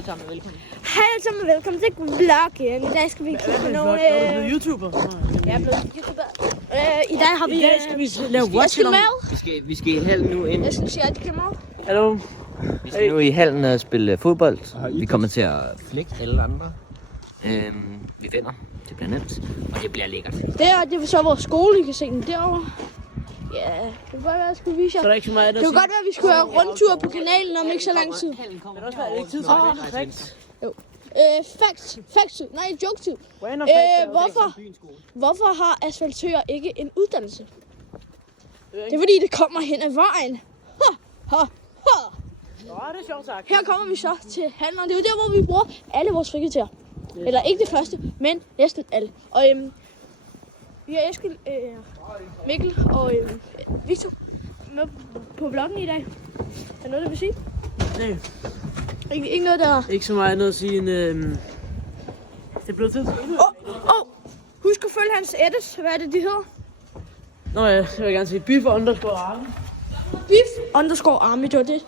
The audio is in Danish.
Hej alle sammen, velkommen til vloggen. I dag skal vi kigge på nogle... Er du blevet YouTuber? Jeg er blevet YouTuber. I dag har vi... I dag skal vi lave watch-along. Vi skal i hallen nu ind. Jeg skal sige, at det kommer. Hallo. Vi skal nu i hallen og spille fodbold. Vi kommer til at flække alle andre. Vi vinder. Det bliver nemt. Og det bliver lækkert. Det er så vores skole, I kan se den derovre. Ja, det kunne godt være, at jeg skulle vise jer. Så er der ikke så meget, Det kunne godt være, at vi skulle have rundtur på kanalen om ikke så lang tid. Men også være ikke tid til facts. Jo. Facts. Nej, joke. Random facts. Hvorfor har asfaltører ikke en uddannelse? Det er fordi, det kommer hen ad vejen. Nå, det er sjovt sagt. Her kommer vi så til handleren. Det er jo der, hvor vi bruger alle vores frikvarterer. Eller ikke det første, men næsten alle. Og vi har Eskild, Mikkel og Victor med på vloggen i dag. Er noget, du vil sige? Nej. Ikke noget, der... Ikke så meget noget at sige end... Det er blevet tid til Husk at følge hans edits. Hvad er det, de hedder? Nå ja, det vil jeg gerne sige. Beef_Army. Beef_Army, det var det.